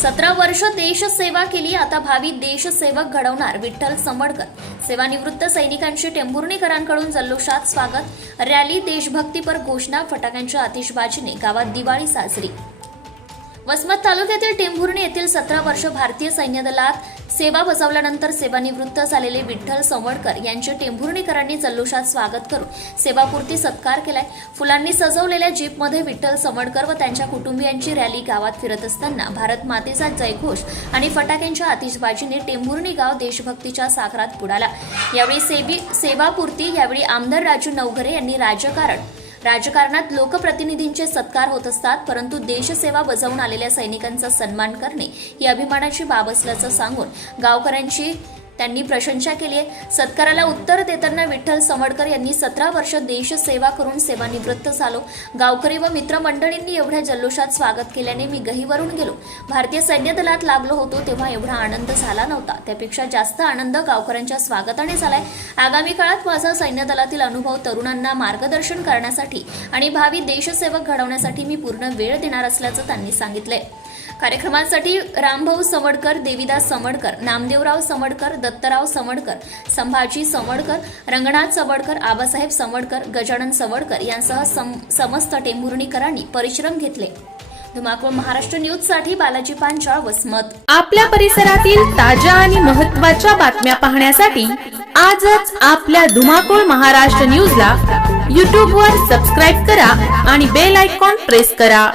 सतरा वर्ष देशसेवा केली आता भावी देशसेवक घडवणार विठ्ठल समडकर सेवानिवृत्त सैनिकांशी टेंभुर्णीकरांकडून जल्लोषात स्वागत. रॅली देशभक्तीपर घोषणा फटाक्यांच्या आतिषबाजीने गावात दिवाळी साजरी. वसमत तालुक्यातील टेंभुर्णी येथील सतरा वर्ष भारतीय सैन्य दलात सेवा बजावल्यानंतर सेवानिवृत्त झालेले विठ्ठल सवडकर यांचे टेंभुर्णीकरांनी जल्लोषात स्वागत करून सेवापूर्ती सत्कार केलाय. फुलांनी सजवलेल्या जीपमध्ये विठ्ठल समडकर व त्यांच्या कुटुंबियांची रॅली गावात फिरत असताना भारत मातेचा जयघोष आणि फटाक्यांच्या आतिषबाजीने टेंभुर्णी गाव देशभक्तीच्या सागरात बुडाला. यावेळी सेबी सेवापूर्ती यावेळी आमदार राजू नवघरे यांनी राजकारण राजकारणात लोकप्रतिनिधींचे सत्कार होत असतात परंतु देशसेवा बजावून आलेल्या सैनिकांचा सन्मान करणे ही अभिमानाची बाब असल्याचं सांगून गावकऱ्यांची त्यांनी प्रशंसा केली आहे. सत्काराला उत्तर देताना विठ्ठल समडकर यांनी सतरा वर्ष देशसेवा करून सेवानिवृत्त झालो. गावकरी व मित्रमंडळींनी एवढ्या जल्लोषात स्वागत केल्याने मी गहीवरून गेलो. भारतीय सैन्य दलात लागलो होतो तेव्हा एवढा आनंद झाला नव्हता. त्यापेक्षा जास्त आनंद गावकऱ्यांच्या स्वागताने झालाय. आगामी काळात माझा सैन्य दलातील अनुभव तरुणांना मार्गदर्शन करण्यासाठी आणि भावी देशसेवक घडवण्यासाठी मी पूर्ण वेळ देणार असल्याचं त्यांनी सांगितलंय. कार्यक्रमासाठी रामभाऊ समडकर देविदास समडकर नामदेवराव समडकर दत्तराव समडकर संभाजी सवडकर रंगनाथ सवडकर आबासाहेब समडकर गजानन सवडकर यांसह सम, समस्त टेंभुर्णीकरांनी परिश्रम घेतले. धुमाकूळ महाराष्ट्र न्यूजसाठी बालाजी पांचाळ वसमत. आपल्या परिसरातील ताज्या आणि महत्त्वाच्या बातम्या पाहण्यासाठी आजच आपल्या धुमाकूळ महाराष्ट्र न्यूजला यूट्यूबवर सबस्क्राईब करा आणि बेल आयकॉन प्रेस करा.